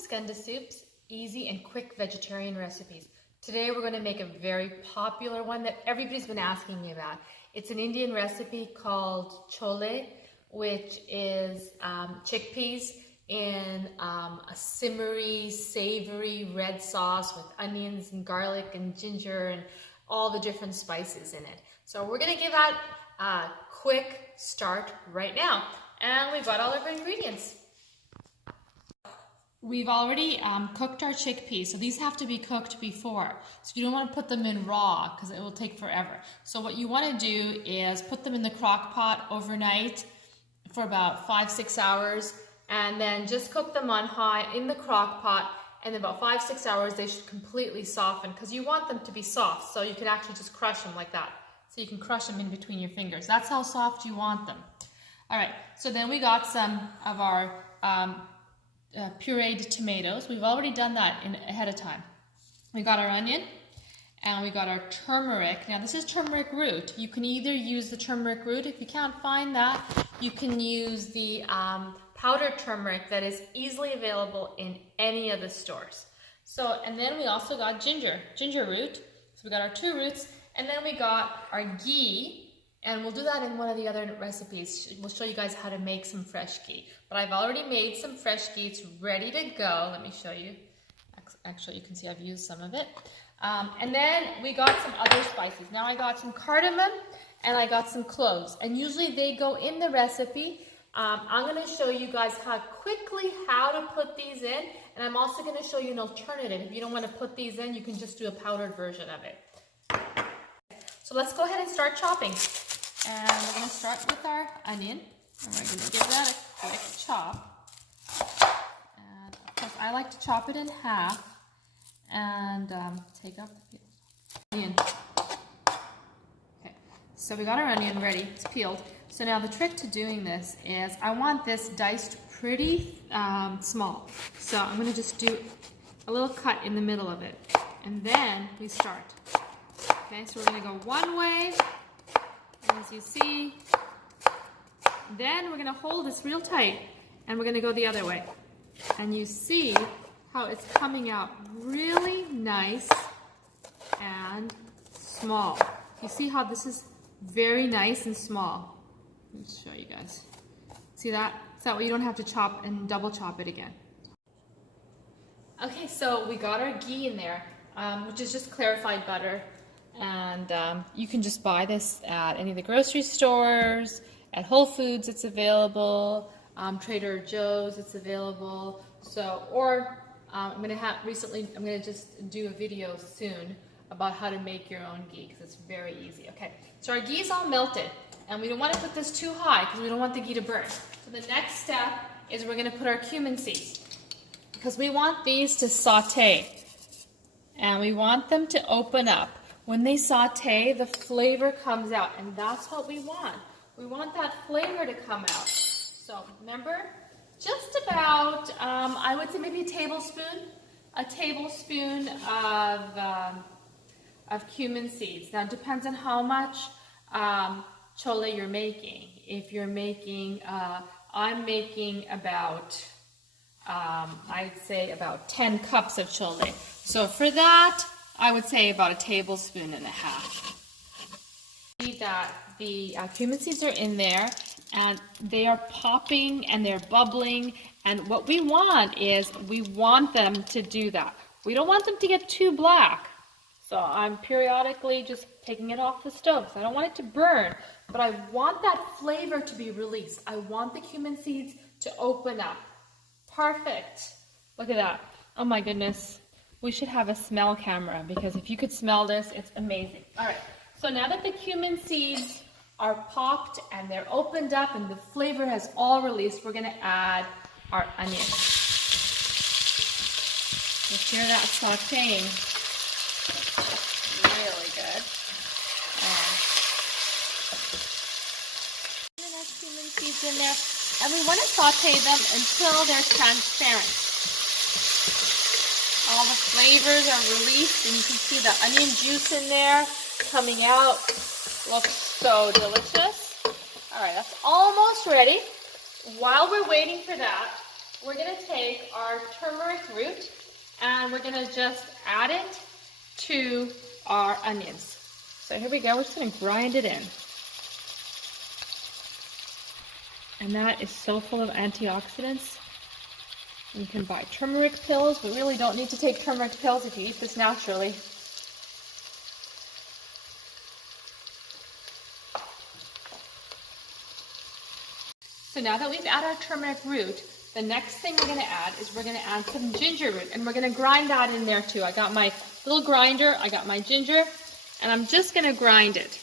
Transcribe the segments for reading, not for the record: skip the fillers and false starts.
Skenda Soups, easy and quick vegetarian recipes. Today we're going to make a very popular one that everybody's been asking me about. It's an Indian recipe called Chole, which is chickpeas in a simmery, savory red sauce with onions and garlic and ginger and all the different spices in it. So we're going to give that a quick start right now. And we've got all of our ingredients. We've already cooked our chickpeas, so these have to be cooked before. So you don't want to put them in raw because it will take forever. So what you want to do is put them in the crock pot overnight for about 5-6 hours, and then just cook them on high in the crock pot, and in about 5-6 hours they should completely soften because you want them to be soft, so you can actually just crush them like that. So you can crush them in between your fingers. That's how soft you want them. All right, so then we got some of our pureed tomatoes. We've already done that ahead of time. We got our onion and we got our turmeric. Now this is turmeric root. You can either use the turmeric root. If you can't find that, you can use the powdered turmeric that is easily available in any of the stores. So, and then we also got ginger root. So we got our 2 roots, and then we got our ghee. And we'll do that in one of the other recipes. We'll show you guys how to make some fresh ghee. But I've already made some fresh ghee. It's ready to go. Let me show you. Actually, you can see I've used some of it. And then we got some other spices. Now I got some cardamom and I got some cloves. And usually they go in the recipe. I'm going to show you guys how to put these in. And I'm also going to show you an alternative. If you don't want to put these in, you can just do a powdered version of it. So let's go ahead and start chopping. And we're going to start with our onion, and we're going to give that a quick chop. And of course, I like to chop it in half and take off the peel. Onion. Okay, so we got our onion ready. It's peeled. So now the trick to doing this is I want this diced pretty small. So I'm going to just do a little cut in the middle of it, and then we start. Okay, so we're going to go one way. As you see, then we're going to hold this real tight and we're going to go the other way. And you see how it's coming out really nice and small. You see how this is very nice and small. Let's show you guys. See that? So that way you don't have to chop and double chop it again. Okay, so we got our ghee in there, which is just clarified butter. And you can just buy this at any of the grocery stores, at Whole Foods it's available, Trader Joe's it's available. So, or I'm going to just do a video soon about how to make your own ghee because it's very easy. Okay, so our ghee is all melted and we don't want to put this too high because we don't want the ghee to burn. So the next step is we're going to put our cumin seeds because we want these to saute and we want them to open up. When they saute, the flavor comes out, and that's what we want. We want that flavor to come out. So remember, just about, I would say maybe a tablespoon of cumin seeds. Now it depends on how much chole you're making. If you're making, I'm making about, I'd say about 10 cups of chole. So for that, I would say about 1.5 tablespoons. See that the cumin seeds are in there and they are popping and they're bubbling, and what we want is we want them to do that. We don't want them to get too black. So I'm periodically just taking it off the stove. So I don't want it to burn, but I want that flavor to be released. I want the cumin seeds to open up. Perfect. Look at that. Oh my goodness. We should have a smell camera because if you could smell this, it's amazing. All right, so now that the cumin seeds are popped and they're opened up and the flavor has all released, we're gonna add our onion. You hear that sauteing? Really good. Our cumin seeds in there, and we want to saute them until they're transparent. All the flavors are released, and you can see the onion juice in there coming out. Looks so delicious. All right, that's almost ready. While we're waiting for that, we're going to take our turmeric root and we're going to just add it to our onions. So here we go, we're just going to grind it in. And that is so full of antioxidants. You can buy turmeric pills, but really don't need to take turmeric pills if you eat this naturally. So now that we've added our turmeric root, the next thing we're going to add is we're going to add some ginger root, and we're going to grind that in there too. I got my little grinder, I got my ginger, and I'm just going to grind it.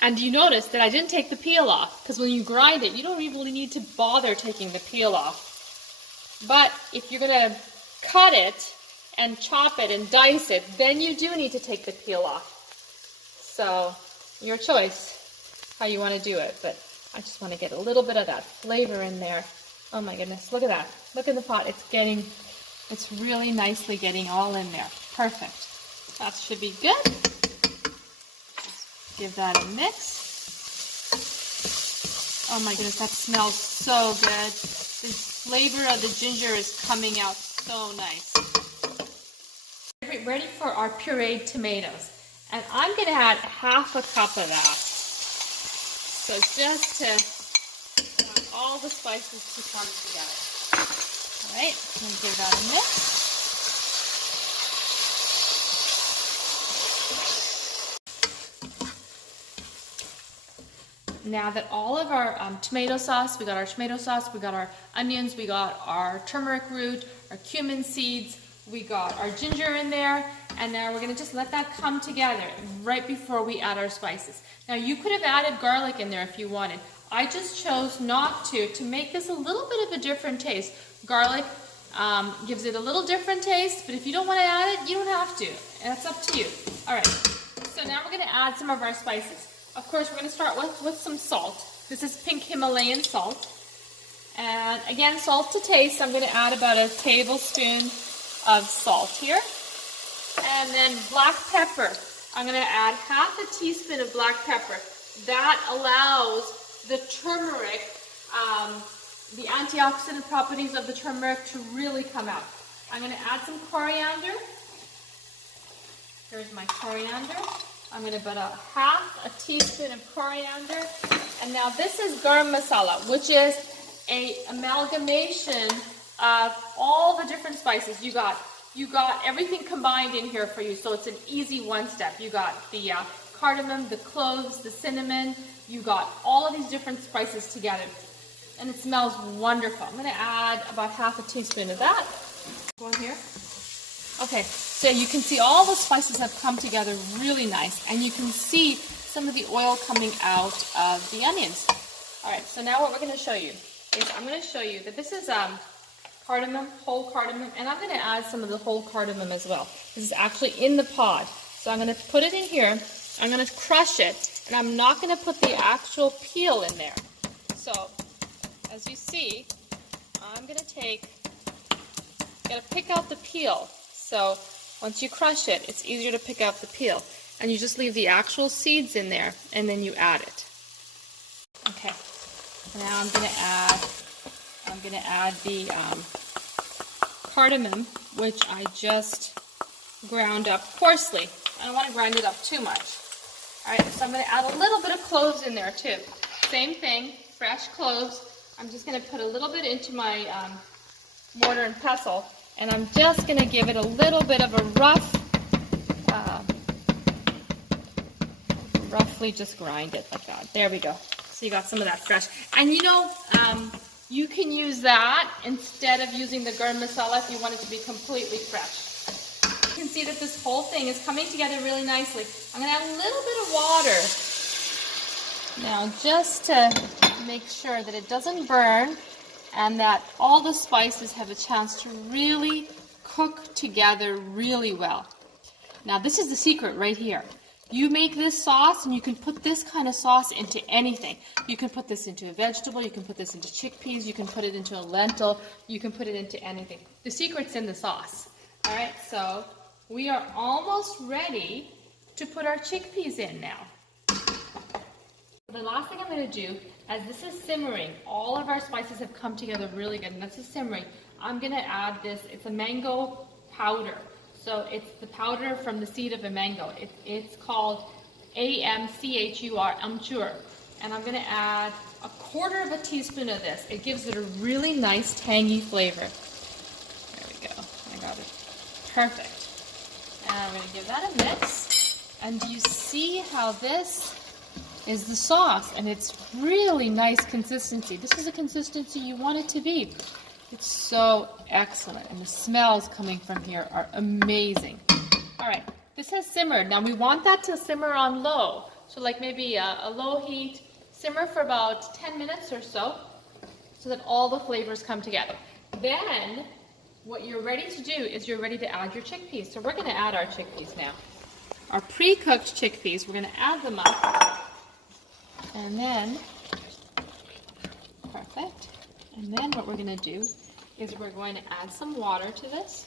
And you notice that I didn't take the peel off, because when you grind it, you don't really need to bother taking the peel off. But if you're going to cut it and chop it and dice it, then you do need to take the peel off. So, your choice, how you want to do it. But I just want to get a little bit of that flavor in there. Oh my goodness, look at that. Look in the pot, it's really nicely getting all in there. Perfect. That should be good. Give that a mix. Oh my goodness, that smells so good. The flavor of the ginger is coming out so nice. Ready for our pureed tomatoes. And I'm going to add half a cup of that. So just to want all the spices to come together. All right, I'm going to give that a mix. Now that all of our tomato sauce, we got our tomato sauce, we got our onions, we got our turmeric root, our cumin seeds, we got our ginger in there, and now we're going to just let that come together right before we add our spices. Now you could have added garlic in there if you wanted. I just chose not to make this a little bit of a different taste. Garlic gives it a little different taste, but if you don't want to add it, you don't have to. That's up to you. All right, so now we're going to add some of our spices. Of course, we're going to start with some salt. This is pink Himalayan salt. And again, salt to taste. I'm going to add about a tablespoon of salt here. And then black pepper. I'm going to add half a teaspoon of black pepper. That allows the turmeric, the antioxidant properties of the turmeric to really come out. I'm going to add some coriander. Here's my coriander. I'm going to put a half a teaspoon of coriander. And now this is garam masala, which is an amalgamation of all the different spices. You got everything combined in here for you, so it's an easy one step. You got the cardamom, the cloves, the cinnamon. You got all of these different spices together. And it smells wonderful. I'm going to add about half a teaspoon of that. Go in here. Okay, so you can see all the spices have come together really nice, and you can see some of the oil coming out of the onions. All right, so now what we're going to show you is I'm going to show you that this is cardamom, whole cardamom, and I'm going to add some of the whole cardamom as well. This is actually in the pod. So I'm going to put it in here, I'm going to crush it, and I'm not going to put the actual peel in there. So, as you see, I'm going to pick out the peel. So once you crush it, it's easier to pick out the peel. And you just leave the actual seeds in there, and then you add it. Okay, now I'm going to add the cardamom, which I just ground up coarsely. I don't want to grind it up too much. All right, so I'm going to add a little bit of cloves in there too. Same thing, fresh cloves. I'm just going to put a little bit into my mortar and pestle. And I'm just going to give it a little bit of a roughly just grind it like that. There we go. So you got some of that fresh. And you know, you can use that instead of using the garam masala if you want it to be completely fresh. You can see that this whole thing is coming together really nicely. I'm going to add a little bit of water. Now, just to make sure that it doesn't burn, and that all the spices have a chance to really cook together really well. Now this is the secret right here. You make this sauce, and you can put this kind of sauce into anything. You can put this into a vegetable, you can put this into chickpeas, you can put it into a lentil, you can put it into anything. The secret's in the sauce. All right, so we are almost ready to put our chickpeas in now. The last thing I'm going to do as this is simmering, all of our spices have come together really good, and this is simmering. I'm gonna add this, it's a mango powder. So it's the powder from the seed of a mango. It's called amchur. And I'm gonna add 1/4 teaspoon of this. It gives it a really nice tangy flavor. There we go, I got it. Perfect. And I'm gonna give that a mix. And do you see how this is the sauce? And it's really nice consistency. This is the consistency you want it to be. It's so excellent, and the smells coming from here are amazing. All right, this has simmered. Now we want that to simmer on low. So like maybe a low heat, simmer for about 10 minutes or so that all the flavors come together. Then what you're ready to do is you're ready to add your chickpeas. So we're gonna add our chickpeas now. Our pre-cooked chickpeas, we're gonna add them up. And then, perfect. And then what we're gonna do is we're going to add some water to this.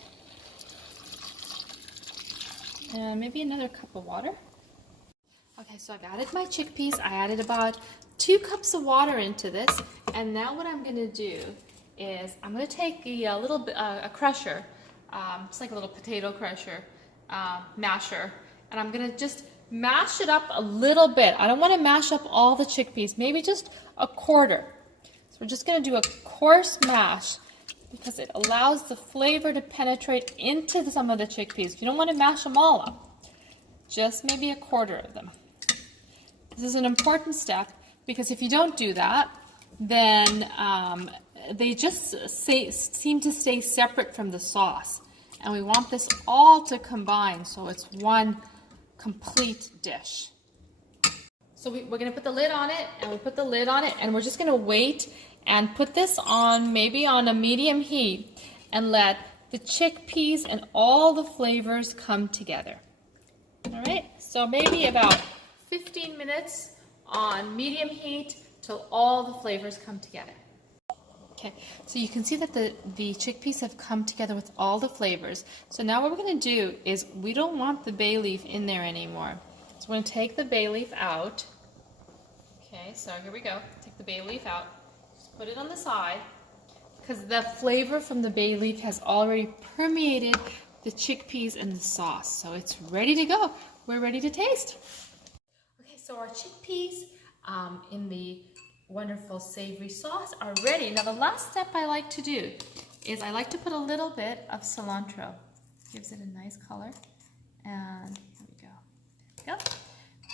And maybe another cup of water. Okay, so I've added my chickpeas. I added about 2 cups of water into this. And now what I'm gonna do is I'm gonna take a crusher, it's like a little potato crusher, masher, and I'm gonna just mash it up a little bit. I don't wanna mash up all the chickpeas, maybe just 1/4. So we're just gonna do a coarse mash because it allows the flavor to penetrate into some of the chickpeas. You don't want to mash them all up, just maybe 1/4 of them. This is an important step because if you don't do that, then they just seem to stay separate from the sauce. And we want this all to combine so it's one complete dish. So we're gonna put the lid on it, and we put the lid on it, and we're just gonna wait and put this on maybe on a medium heat and let the chickpeas and all the flavors come together. All right, so maybe about 15 minutes on medium heat till all the flavors come together. Okay, so you can see that the chickpeas have come together with all the flavors. So now what we're gonna do is we don't want the bay leaf in there anymore. So we're gonna take the bay leaf out. Okay, so here we go. Take the bay leaf out. Just put it on the side because the flavor from the bay leaf has already permeated the chickpeas and the sauce. So it's ready to go. We're ready to taste. Okay, so our chickpeas in the wonderful savory sauce are ready. Now the last step I like to do is I like to put a little bit of cilantro. Gives it a nice color. And here we go. There we go.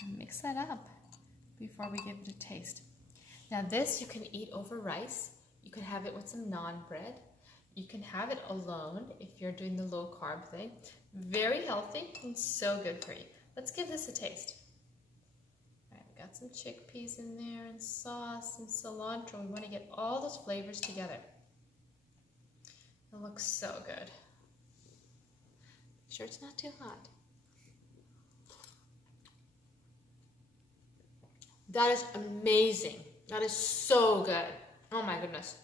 And mix that up before we give it a taste. Now this you can eat over rice. You can have it with some naan bread. You can have it alone if you're doing the low carb thing. Very healthy and so good for you. Let's give this a taste. All right, we got some chickpeas in there and sauce and cilantro. We want to get all those flavors together. It looks so good. Make sure it's not too hot. That is amazing. That is so good. Oh my goodness.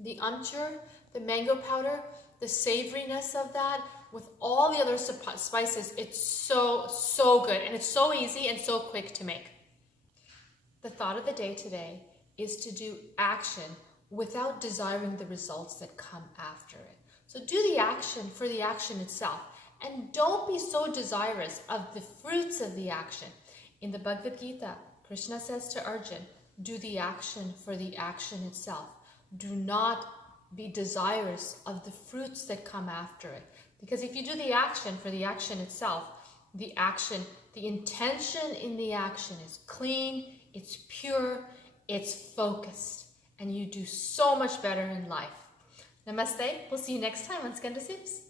The amchur, the mango powder, the savoriness of that with all the other spices, it's so good. And it's so easy and so quick to make. The thought of the day today is to do action without desiring the results that come after it. So do the action for the action itself. And don't be so desirous of the fruits of the action. In the Bhagavad Gita, Krishna says to Arjuna, do the action for the action itself. Do not be desirous of the fruits that come after it. Because if you do the action for the action itself, the intention in the action is clean, it's pure, it's focused, and you do so much better in life. Namaste. We'll see you next time on Skanda Soups.